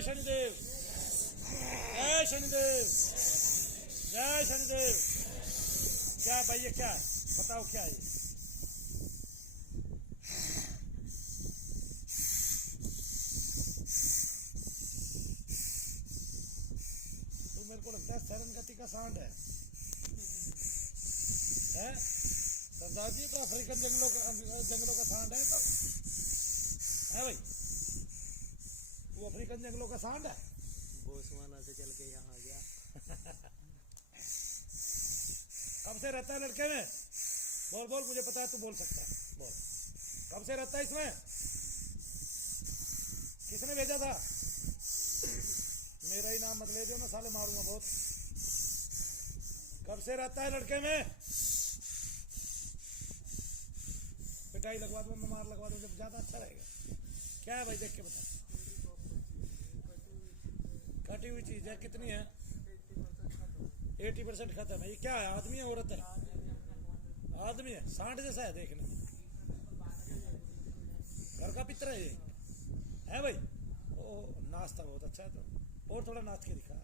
जय शनिदेव, जय शनिदेव, जय शनिदेव। क्या भाई ये क्या है, बताओ क्या है? तो मेरे को लगता है सेरेनगेटी का सांड है सरदार जी। तो अफ्रीकन जंगलों का सांड है, तो है भाई, वो अफ्रीकन जंगलों का सांड है। बोसवाना से चल के यहाँ गया। कब से रहता है लड़के में? बोल बोल, मुझे पता है तू बोल सकता है, बोल। कब से रहता है इसमें? किसने भेजा था? मेरा ही नाम मत ले दो ना साले, मारूंगा बहुत। कब से रहता है लड़के में? पिटाई लगवा दूं, मार लगवा दूं, जब ज्यादा अच्छा रहेगा। क्या है भाई, देख के बता। कटी हुई चीज है, कितनी है? 80% खत्म है। ये क्या है, आदमी है औरत है? आदमी है, सांड जैसा है देखने में। घर का पितर है ये, है भाई। ओ नाचता बहुत अच्छा है, तो और थोड़ा नाच के दिखा।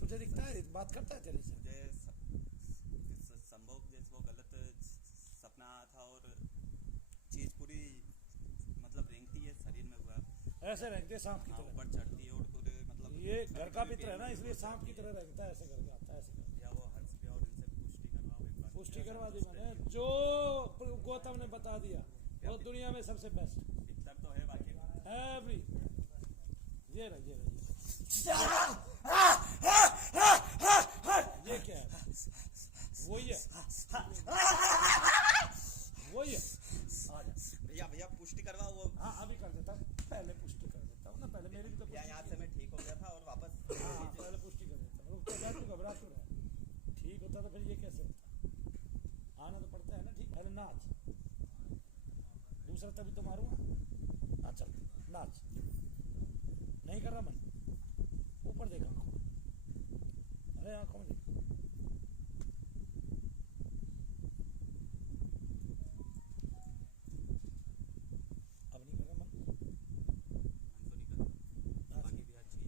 तुझे दिखता है, बात करता है तेरे से? संभव जैसे वो गलत सपना था और चीज पूरी मतलब रेंगती है शरीर में, हुआ ऐसे रेंगते सांप की तरह, ऊपर चढ़ती है और पूरे मतलब ये घर का पितर है ना, इसलिए सांप की तरह रेंगता है, ऐसे करके आता है, ऐसे करके। या वो हर्ष पे और इनसे पुष्टि करवाओ एक बार। पुष्टि करवा दी मैंने, जो गौतम ने बता दिया वो दुनिया में सबसे बेस्ट पितर तो है बाकी है भी। ये रहा, ये रहा, ये क्या है? वही है, वही है। आ जा भैया, भैया पुष्टि करवाओ वो। हाँ अभी कर देता हूँ, पहले पुष्टि कर देता हूँ ना, पहले मेरी भी तो या यहाँ से मैं ठीक हो गया था और वापस पहले पुष्टि कर देता हूँ। तो क्या तू घबरा क्यों रहा? ठीक होता तो फिर ये कैसे होता? आना तो पड़ता है ना। ठीक, पहले नाच, दूसरा तभी तो मारूंगा। हाँ चल नाच। नहीं कर रहा मन, ऊपर देख आंखों, अरे आंखों में देख। अब नहीं कर रहा मन, बाकी भी हर चीज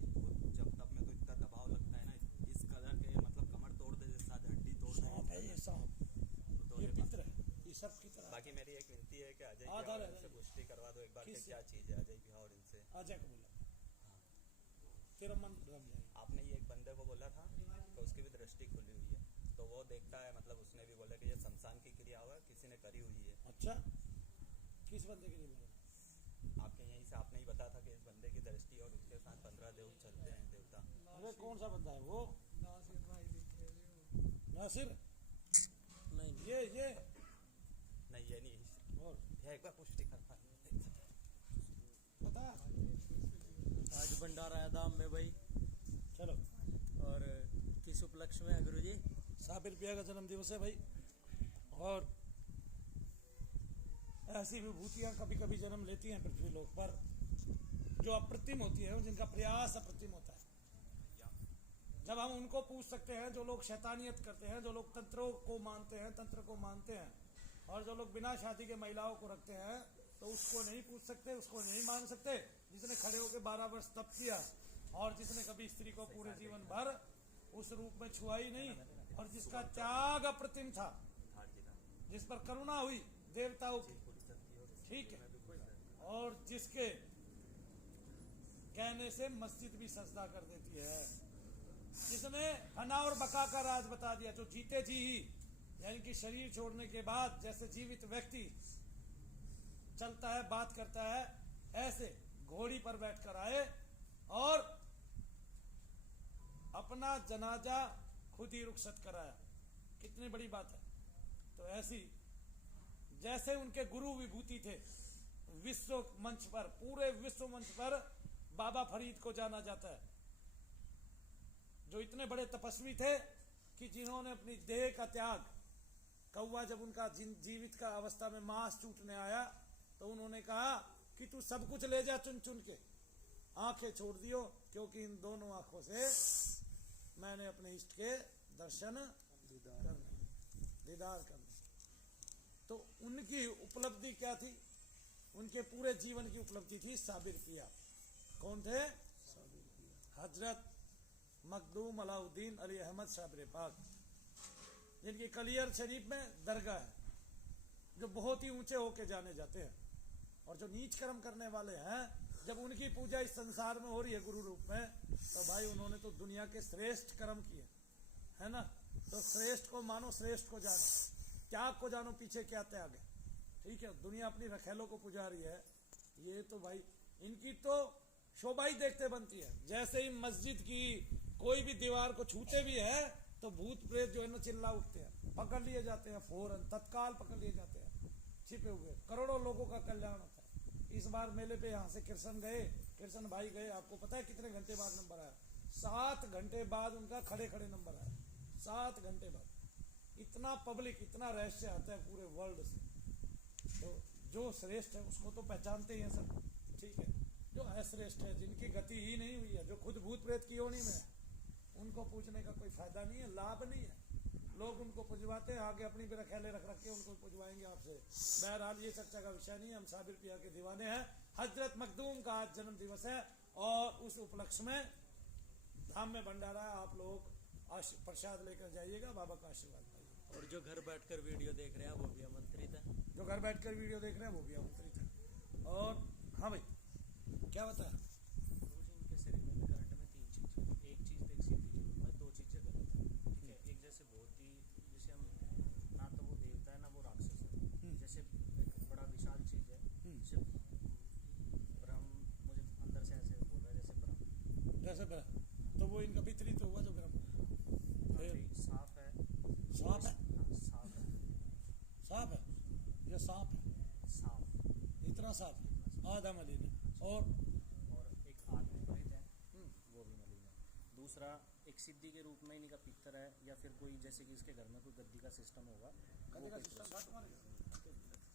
जब तब में तो इतना दबाव लगता है ना, इस कदर के मतलब कमर तोड़ दे, जैसा हड्डी तोड़ दे। सांप है ये, सांप, ये पितर है, ये सब की तरह। बाकी मेरी एक विनती है कि अजय की और इनसे पुष्टि करवा दो एक बार कि क्या चीज है अजय की और इनसे। अजय को बोला, तेरा मन रम जाएगा। आपने ये एक बंदे को बोला था तो उसकी भी दृष्टि खुली हुई है, तो वो देखता है, मतलब उसने भी बोला कि ये शमशान की क्रिया हुआ किसी ने करी हुई है। अच्छा, किस बंदे के लिए बोला? आपके यहीं से आपने ही बताया था कि इस बंदे की दृष्टि और उसके साथ 15 देव चलते हैं देवता। अरे कौन सा बंदा है वो? नासिर? नहीं ये नहीं ये नहीं, और एक बार पुष्टि कर पा बता। आज भंडारा है धाम में भाई, चलो, और किस उपलक्ष्य में है गुरु जी? साबिर पिया का जन्म दिवस है भाई, और ऐसी विभूतियां कभी कभी जन्म लेती हैं पृथ्वी लोक पर, जो अप्रतिम होती है, जिनका प्रयास अप्रतिम होता है। जब हम उनको पूछ सकते हैं, जो लोग शैतानियत करते हैं, जो लोग तंत्रों को मानते हैं, तंत्र को मानते हैं, और जो लोग बिना शादी के महिलाओं को रखते हैं, तो उसको नहीं पूछ सकते, उसको नहीं मान सकते जिसने खड़े होकर 12 वर्ष तप किया, और जिसने कभी स्त्री को पूरे जीवन भर उस रूप में छुआ ही नहीं, और जिसका त्याग अप्रतिम था, जिस पर करुणा हुई देवताओं की, ठीक है, और जिसके कहने से मस्जिद भी सजदा कर देती है, जिसने फना और बका का राज बता दिया, जो जीते जी ही, यानी कि शरीर छोड़ने के बाद जैसे जीवित व्यक्ति चलता है, बात करता है, ऐसे घोड़ी पर बैठकर आए और अपना जनाजा खुद ही रुखसत कराया। कितनी बड़ी बात है। तो ऐसी जैसे उनके गुरु विभूति थे, विश्व मंच पर, पूरे विश्व मंच पर बाबा फरीद को जाना जाता है, जो इतने बड़े तपस्वी थे कि जिन्होंने अपनी देह का त्याग, कौवा जब उनका जीवित का अवस्था में मांस टूटने आया तो उन्होंने कहा कि तू सब कुछ ले जा चुन चुन के, आंखें छोड़ दियो, क्योंकि इन दोनों आंखों से मैंने अपने इष्ट के दर्शन दीदार करने। तो उनकी उपलब्धि क्या थी? उनके पूरे जीवन की उपलब्धि थी साबिर पिया। कौन थे? हजरत मखदूम अलाउद्दीन अली अहमद साबिर पाक, जिनकी कलियर शरीफ में दरगाह है, जो बहुत ही ऊंचे होके जाने जाते हैं। और जो नीच कर्म करने वाले हैं, जब उनकी पूजा इस संसार में हो रही है गुरु रूप में, तो भाई उन्होंने तो दुनिया के श्रेष्ठ कर्म किए, है ना। तो श्रेष्ठ को मानो, श्रेष्ठ को जानो, त्याग को जानो, पीछे क्या त्याग है। ठीक है, दुनिया अपनी रखेलों को पुजा रही है, ये तो भाई इनकी तो शोभा ही देखते बनती है। जैसे ही मस्जिद की कोई भी दीवार को छूते भी है तो भूत प्रेत जो है ना चिल्ला उठते हैं, पकड़ लिए जाते हैं, फौरन तत्काल पकड़ लिए जाते हैं, छिपे हुए। करोड़ों लोगों का कल्याण होता है। इस बार मेले पे यहाँ से कृष्ण गए, कृष्ण भाई गए, आपको पता है कितने घंटे बाद नंबर आया? 7 घंटे बाद उनका खड़े खड़े नंबर आया, 7 घंटे बाद। इतना पब्लिक, इतना रहस्य आता है पूरे वर्ल्ड से। तो जो श्रेष्ठ है उसको तो पहचानते ही हैं सब, ठीक है। जो अश्रेष्ठ है, जिनकी गति ही नहीं हुई है, जो खुद भूत प्रेत की योनि में है, उनको पूछने का कोई फायदा नहीं है, लाभ नहीं है। लोग उनको पुजवाते हैं, आगे अपनी भी रखेले रख रख के उनको पुजवाएंगे आपसे। बहरहाल ये चर्चा का विषय नहीं है, हम साबिर पिया के दीवाने हैं। हजरत मखदूम का आज जन्म दिवस है और उस उपलक्ष्य में धाम में भंडारा है। आप लोग प्रसाद लेकर जाइएगा, बाबा का आशीर्वाद पाइए। और जो घर बैठकर वीडियो देख रहे हैं वो भी आमंत्रित है। जो घर बैठकर वीडियो देख रहे हैं वो भी आमंत्रित है। और हाँ भाई, क्या बताया? रोज इनके शरीर में भी करंट में 3 चीजें, एक चीज तो एक सीधी जरूर है, 2 चीजें गलत है। ठीक है, एक जैसे बहुत ही, जैसे हम ना तो वो देवता है ना वो राक्षस है, जैसे एक बड़ा विशाल चीज है, जैसे ब्रह्म, मुझे अंदर से ऐसे बोल रहा है जैसे ब्रह्म, जैसे तो वो इनका वितरित हुआ जो ब्रह्म साफ है। सांप है, हाँ, साफ है, सांप है या सांप है? साफ, इतना साफ है, आधा मलिन है। और एक आदमी मृत है, वो भी मलिन है। दूसरा, एक सिद्धि के रूप में इनका पितर है, या फिर कोई जैसे कि इसके घर में कोई गद्दी का सिस्टम होगा, वो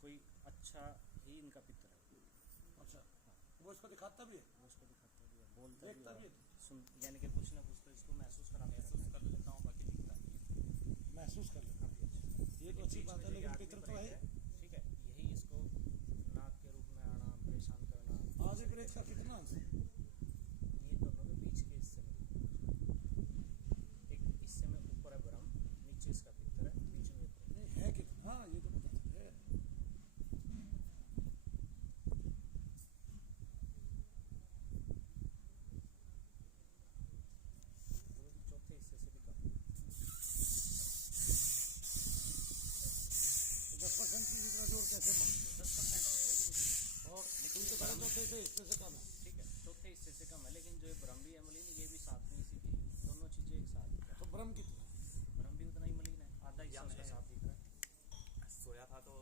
कोई अच्छा ही इनका पितर है। अच्छा, वो इसको दिखाता भी है, वो उसको दिखाता भी है, बोलता देखता भी भी है, है, सुन, यानी कि कुछ ना कुछ तो इसको महसूस महसूस कराता कर लेता हूँ, बाकी दिखता नहीं है। महसूस कर लेता। ये तो अच्छी बात है, लेकिन पितर तो है। ठीक है, यही इसको नाक के रूप में आना, परेशान करना। आधे प्रेत का कितना अंश है? ये दोनों के बीच के हिस्से में, एक हिस्से में ऊपर है ब्रह्म, नीचे इसका पितर है, बीच में प्रेत। नहीं है कितना? हाँ, ये तो पता है। चौथे हिस्से से भी कम। 10% की जितना जोर कैसे मान? 10%। और तुम तो करो चौथे से हिस्से से कम है। ठीक है, चौथे हिस्से से कम है, लेकिन जो ये ब्रह्म भी है मलिन, ये भी साथ में इसी की, दोनों चीजें एक साथ ही है। तो ब्रह्म कितना है? ब्रह्म भी उतना ही मलिन है, आधा हिस्सा उसका साफ दिख रहा है। सोया था तो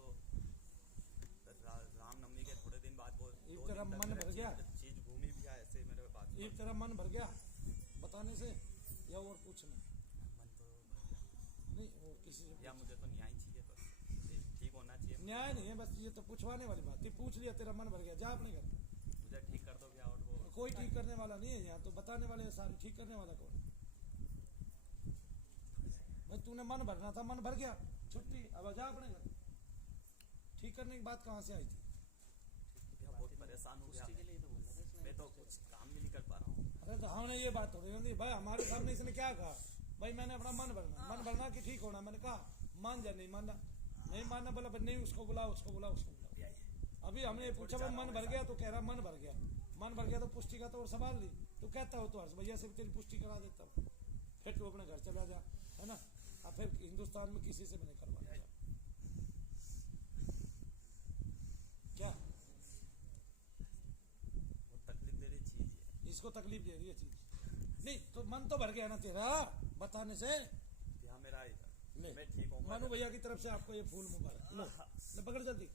रामनवमी के थोड़े दिन बाद वो एक 2 तरह दिन तक मन मेरे भर गया। चीज घूमी भी है ऐसे मेरे पास। एक तरह मन भर गया बताने से, या और पूछना? मन तो नहीं, और किसी से या मुझे तो न्याय चाहिए, बस ये ठीक होना चाहिए। न्याय नहीं है, बस ये तो पूछवाने वाली बात थी। पूछ लिया, तेरा मन भर गया, जा अपने घर। मुझे ठीक कर दो क्या? और वो कोई ठीक करने वाला नहीं है यहाँ, तो बताने वाले सारे, ठीक करने वाला कौन है? भाई तूने मन भरना था, मन भर गया, छुट्टी, अब जा अपने घर। ठीक करने की बात कहाँ से आई थी? बहुत परेशान हो गया पुष्टि के लिए तो बोल रहा था इसने। मैं, तो कुछ काम भी नहीं कर पा रहा हूँ। अरे तो हमने ये बात थोड़ी नहीं, भाई हमारे सामने इसने क्या कहा? भाई मैंने अपना मन भरना कि ठीक होना। मैंने कहा मान जा, नहीं मानना, नहीं मानना, बोला नहीं उसको बुलाओ, उसको बुलाओ, उसको बुलाओ। अभी हमने पूछा वो मन भर गया, तो कह रहा मन भर गया। मन भर गया तो पुष्टि का तो और सवाल ली। तो कहता हो तो हर्ष भैया से तेरी पुष्टि करा देता हूँ, फिर तू अपने घर चला जा, है ना। अब फिर हिंदुस्तान में किसी से भी नहीं करवा दिया। क्या वो तकलीफ दे रही चीज है। इसको तकलीफ दे रही है चीज? नहीं तो मन तो भर गया ना तेरा बताने से। यहाँ मेरा ले मैं ठीक हूँ। मानू भैया की तरफ से आपको ये फूल मुबारक। लो ले, पकड़ जल्दी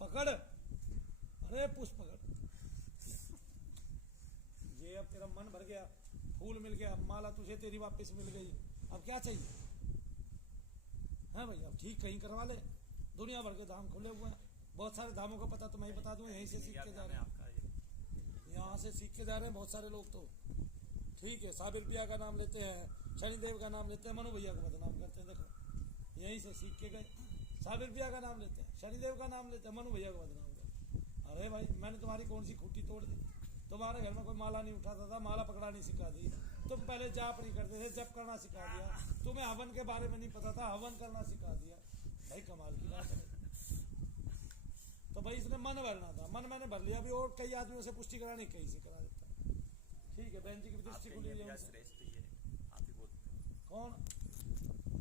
पकड़, अरे पुष्प पकड़। ये अब तेरा मन भर गया, फूल मिल गया, माला तुझे तेरी वापस मिल गई, अब क्या चाहिए? है भाई, अब ठीक कहीं करवा ले। दुनिया भर के धाम खुले हुए हैं, बहुत सारे धामों का पता तो मैं ही बता दूं, यहीं से सीख के जा रहे हैं, आपका ये यहाँ से सीख के जा रहे हैं बहुत सारे लोग। तो ठीक है, साबिर पिया का नाम लेते हैं, शनिदेव का नाम लेते हैं, मनु भैया को बदनाम करते हैं। देखो यहीं से सीख के गए, साबिर भैया का नाम लेते हैं, शनिदेव का नाम लेते हैं, मनु भैया को बदनाम करते। अरे भाई मैंने तुम्हारी कौन सी खूंटी तोड़ दी? तुम्हारे घर में कोई माला नहीं उठाता था, माला पकड़ा नहीं सिखा दी। तुम पहले जाप नहीं करते थे, जप करना सिखा दिया। तुम्हें हवन के बारे में नहीं पता था, हवन करना सिखा दिया। भाई कमाल की बात है। तो भाई इसने मन भरना था, मन मैंने भर लिया। अभी और कई आदमियों से पुष्टि करानी, कहीं से करा देता। ठीक है, बहन जी की भी दृष्टि खुली है। श्रेष्ठ ये आप ही बोलते हो। कौन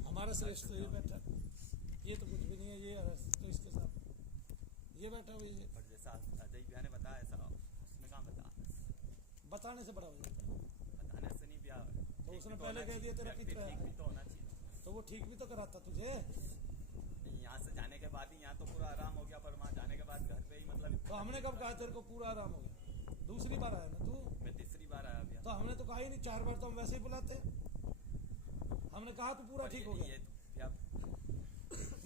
हमारा श्रेष्ठ? ये बैठा, ये तो कुछ भी नहीं है, ये तो इसके साथ ये बैठा हुई है। पर जैसा अजय भैया ने बताया ऐसा उसने कहाँ बता, बताने से बड़ा हो जाता है। बताने से नहीं भैया, तो उसने पहले कह दिया तेरा पित्र है, ठीक भी तो होना चाहिए। तो वो ठीक भी तो कराता तुझे। यहाँ से जाने के बाद ही यहाँ तो पूरा आराम हो गया, पर वहाँ जाने के बाद घर पे ही मतलब। तो हमने कब कहा तेरे को पूरा आराम हो गया? दूसरी बार आया ना तू? मैं तीसरी बार आया भैया। तो हमने तो कहा ही नहीं, 4 बार तो हम वैसे ही बुलाते। हमने कहा तू पूरा ठीक हो गया?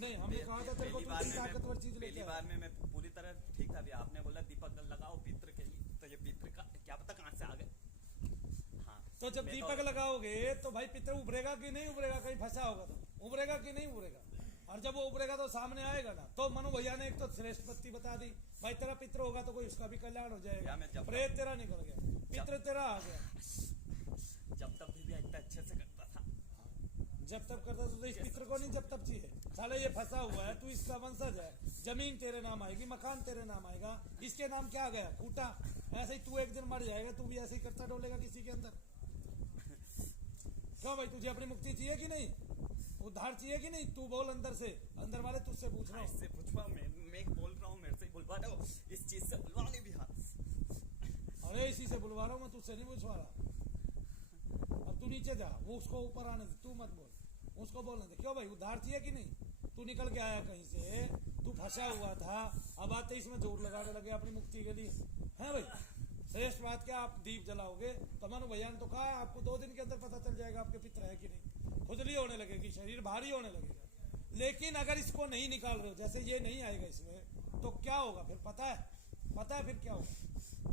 नहीं, हमने कहा था तेरे को तू ताकतवर चीज लेके पहली बार में मैं पूरी तरह ठीक था भैया। आपने बोला दीपक लगाओ पित्र के लिए, तो ये पित्र का क्या पता कहाँ से आ गए। हाँ, तो जब दीपक लगाओगे तो भाई पितर उभरेगा कि नहीं उभरेगा? कहीं फंसा होगा तो उभरेगा कि नहीं उभरेगा? और जब वो उभरेगा तो सामने आएगा ना। तो मनु भैया ने एक तो श्रेष्ठ पत्ती बता दी, भाई तेरा पित्र होगा तो कोई उसका भी कल्याण हो जाएगा। प्रेत तेरा निकल गया, पित्र तेरा आ गया। जब तब भी इतना अच्छे से करता था। जब तब करता तो इस पित्र को नहीं जब तब चाहिए। साले ये फंसा हुआ है, तू इसका वंशज है, जमीन तेरे नाम आएगी, मकान तेरे नाम आएगा, इसके नाम क्या गया? खूटा। ऐसे ही तू एक दिन मर जाएगा, तू भी ऐसे ही करता डोलेगा किसी के अंदर। क्यों भाई, तुझे अपनी मुक्ति चाहिए कि नहीं? उद्धार चाहिए कि नहीं? तू बोल अंदर से, अंदर वाले तुझसे पूछ रहा हूँ। इससे पूछवा, मैं बोल रहा हूँ, मेरे से बुलवा रहे हो, इस चीज से बुलवा नहीं भी। अरे इसी से बुलवा रहा हूँ मैं, तुझसे नहीं पूछवा रहा। अब तू नीचे जा, वो उसको ऊपर आने दे, तू मत बोल, उसको बोलने दे। क्यों भाई, उद्धार चाहिए कि नहीं? तू निकल के आया कहीं से, तू फंसा हुआ था, अब आते इसमें जोर लगाने लगे अपनी मुक्ति के लिए, है भाई? श्रेष्ठ बात क्या, आप दीप जलाओगे तो मनु भैया ने तो कहा आपको 2 दिन के अंदर पता चल जाएगा आपके पित्र है कि नहीं। खुजली होने लगेगी, शरीर भारी होने लगेगा। लेकिन अगर इसको नहीं निकाल रहे हो, जैसे ये नहीं आएगा इसमें, तो क्या होगा फिर? पता है? पता है फिर क्या होगा?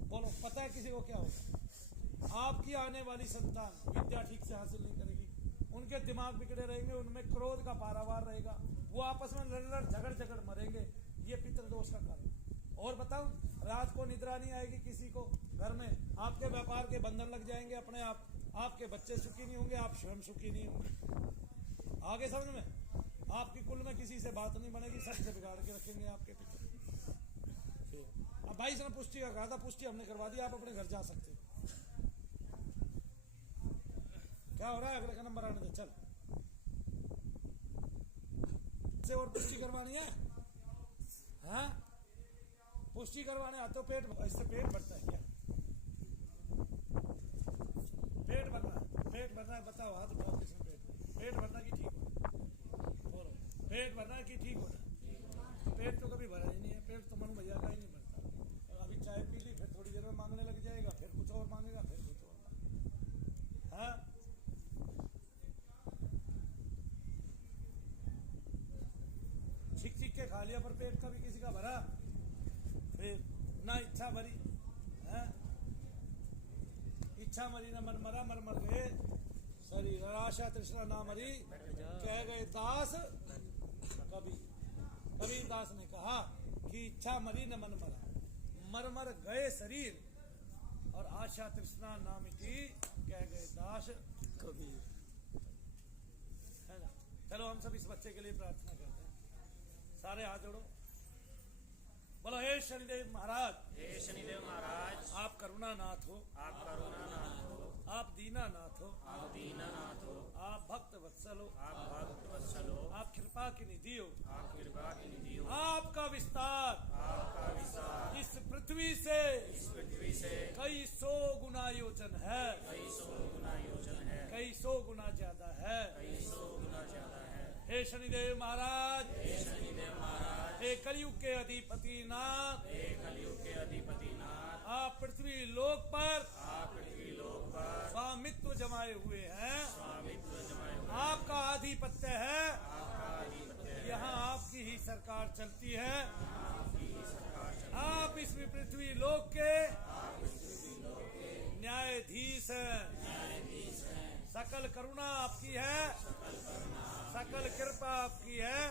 बोलो, पता है किसी को क्या होगा? आपकी आने वाली संतान विद्या ठीक से हासिल नहीं करेगी, उनके दिमाग बिगड़े रहेंगे, उनमें क्रोध का पारावार रहेगा, वो आपस में लड़ झगड़ मरेंगे। ये पितृदोष का कारण। और बताऊं, रात को निद्रा नहीं आएगी किसी को घर में, आपके व्यापार के बंधन लग जाएंगे अपने आप, आपके बच्चे सुखी नहीं होंगे, आप स्वयं सुखी नहीं होंगे। आगे समझ में? आपकी कुल में किसी से बात नहीं बनेगी, सबसे बिगाड़ के रखेंगे आपके पिता। अब भाई इसने पुष्टि का कहा था, पुष्टि हमने करवा दी, आप अपने घर जा सकते हो। क्या हो रहा है? अगले का नंबर आने दे, चल से और पुष्टि करवानी है? हाँ, पुष्टि करवाने आते हो? पेट, इससे पेट भरता है क्या? पेट भरना है, पेट भरना है, बताओ, हाथ उठाओ किसने पेट भरना कि ठीक होना? बोलो, पेट भरना कि ठीक होना? पेट तो कभी भरा ही नहीं है, पेट तो मनु भैया का ही नहीं भरता। और अभी चाय पी ली, फिर थोड़ी देर में मांगने लग जाएगा, फिर कुछ और मांगेगा, फिर कुछ और मांगेगा। हाँ, छिक के खा लिया, पर पेट का भी किसी का भरा? फिर ना इच्छा भरी है, इच्छा मरी ना मन मरा, मर गए शरीर, आशा तृष्णा ना मरी, कह गए दास कबीर दास ने कहा कि इच्छा मरी न मन मरा, मर गए शरीर, और आशा तृष्णा ना मिटी, कह गए दास कबीर। है ना? चलो हम सब इस बच्चे के लिए प्रार्थना करते हैं, सारे हाथ जोड़ो, बोलो हे शनिदेव महाराज, हे शनिदेव महाराज, आप करुणानाथ हो, आप करुणानाथ हो, आप दीनानाथ हो, आप दीनानाथ हो, आप भक्त वत्सल हो, आप भक्त वत्सल हो, आप कृपा की निधि हो, आप कृपा की निधि हो, आपका विस्तार इस पृथ्वी से कई 100 गुना योजन है, कई 100 गुना योजन है, कई 100 गुना ज्यादा है। कई 100 गुना ज्यादा है। हे शनिदेव महाराज, हे शनिदेव महाराज, हे कलयुग के अधिपति नाथ, हे कलयुग के अधिपति नाथ, आप पृथ्वी लोक पर आप पृथ्वी लोक पर स्वामित्व जमाए हुए हैं, स्वामित्व जमाए हुए, आपका आधिपत्य है, आपका आधिपत्य है, यहाँ आपकी ही सरकार चलती है, आपकी ही सरकार चलती है, आप इस पृथ्वी लोक के न्यायाधीश हैं, न्यायाधीश हैं, सकल करुणा आपकी है, सकल कृपा आपकी है,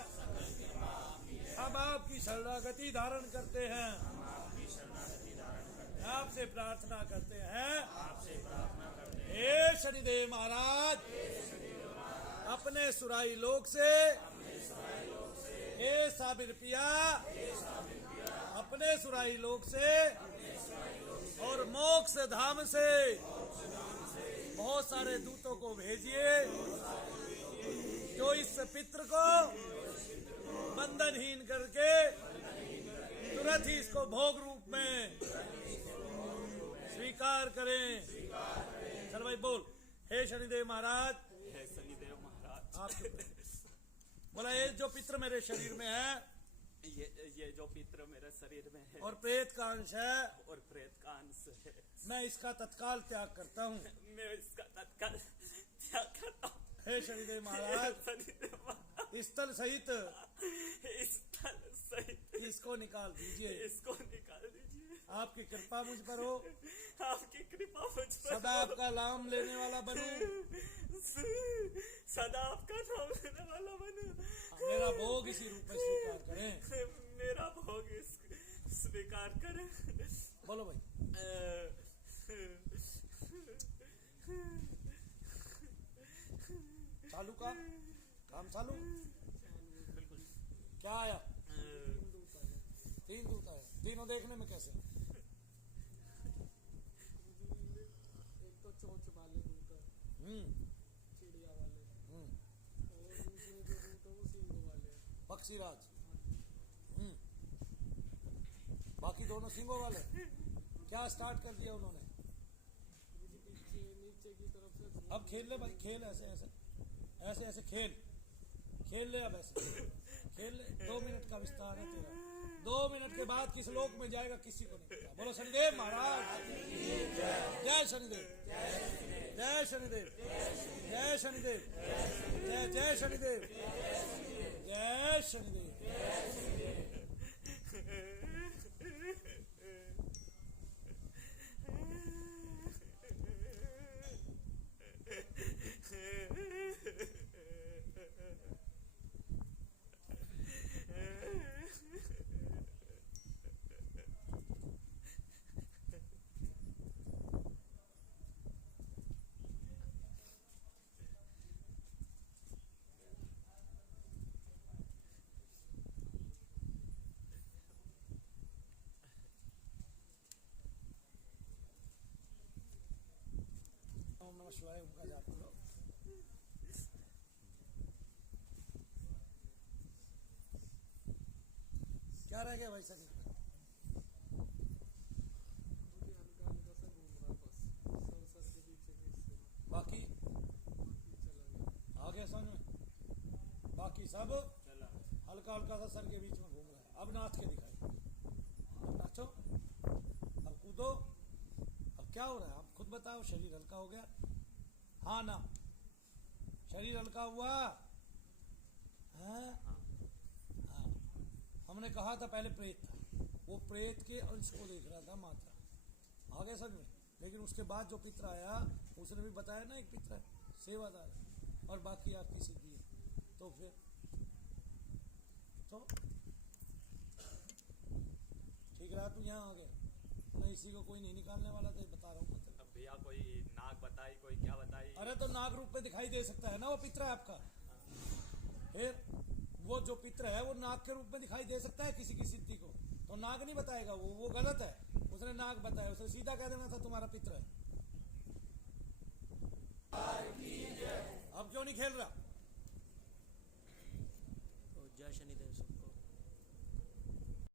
आपकी शरणागति धारण करते हैं, आपसे प्रार्थना करते हैं। हे शनिदेव महाराज, अपने सुराई लोक से हे साबिर पिया, अपने सुराई लोक से और मोक्ष धाम से बहुत सारे दूतों को भेजिए, जो इस पित्र को बंधनहीन करके तुरंत ही इसको भोग रूप में स्वीकार करें। चल भाई बोल, हे शनिदेव महाराज। हे शनिदेव महाराज, आप बोला, ये जो पित्र मेरे शरीर में है, ये जो पित्र मेरे शरीर में है और प्रेत का अंश है, और प्रेत का अंश है, मैं इसका तत्काल त्याग करता हूँ। मैं इसका तत्काल त्याग करता हूँ। हे शनिदेव महाराज, शनिदेव महाराज, स्थल सहित इस स्थल सहित इसको निकाल दीजिए। इसको निकाल दीजिए। आपकी कृपा मुझ पर हो, आपकी कृपा मुझ पर सदा आपका नाम लेने वाला बनूं, सदा आपका नाम लेने वाला बनूं। मेरा भोग इसी रूप में स्वीकार करें। मेरा भोग स्वीकार करें। बोलो भाई। चालू काम चालू। बिल्कुल। क्या आया? 3 दूत आए। तीनों देखने में कैसे? एक तो चोंच वाले दूत है, चिड़िया वाले, और दूसरे जो दूत है वो सींगों वाले हैं। पक्षीराज। बाकी दोनों सिंगों वाले। क्या स्टार्ट कर दिया उन्होंने? पीछे नीचे की तरफ से अब खेल ले भाई, खेल ऐसे ऐसे ऐसे ऐसे खेल ले। अब ऐसे खेल ले। 2 मिनट का विस्तार है तेरा। 2 मिनट के बाद किस लोक में जाएगा किसी को नहीं पता। बोलो शनिदेव महाराज, जय शनिदेव, जय शनिदेव, जय शनिदेव, जय जय शनिदेव, जय शनिदेव। ओम नमः शिवाय। उनका जाप करो। क्या रह गया भाई शरीर में? हल्का हल्का सा घूम रहा है, बस सर के पीछे के हिस्से में। बाकी चला गया। आ गया समझ में? बाकी सब हल्का हल्का सा सर के बीच में घूम रहा है। अब नाच के दिखाई। अब नाचो, अब कूदो। अब क्या हो रहा है आप खुद बताओ। शरीर हल्का हो गया? हाँ ना? शरीर हल्का हुआ? हाँ। हमने कहा था पहले प्रेत था, वो प्रेत के अंश को देख रहा था मात्रा। आगे समझ में? लेकिन उसके बाद जो पित्र आया उसने भी बताया ना, एक पित्र है सेवादार है और बाकी आपकी सिद्धि है। तो फिर तो ठीक रहा तू यहाँ आ गया। मैं इसी को कोई नहीं निकालने वाला था, बता रहा हूँ। अब भैया कोई नाग बताई, कोई क्या बताई। अरे तो नाग रूप में दिखाई दे सकता है ना, वो पित्र है आपका। फिर वो जो पित्र है वो नाग के रूप में दिखाई दे सकता है किसी की सिद्धि को, तो नाग नहीं बताएगा। वो गलत है। उसने नाग बताया, उसने सीधा कह देना था तुम्हारा पित्र है। अब क्यों नहीं खेल रहा?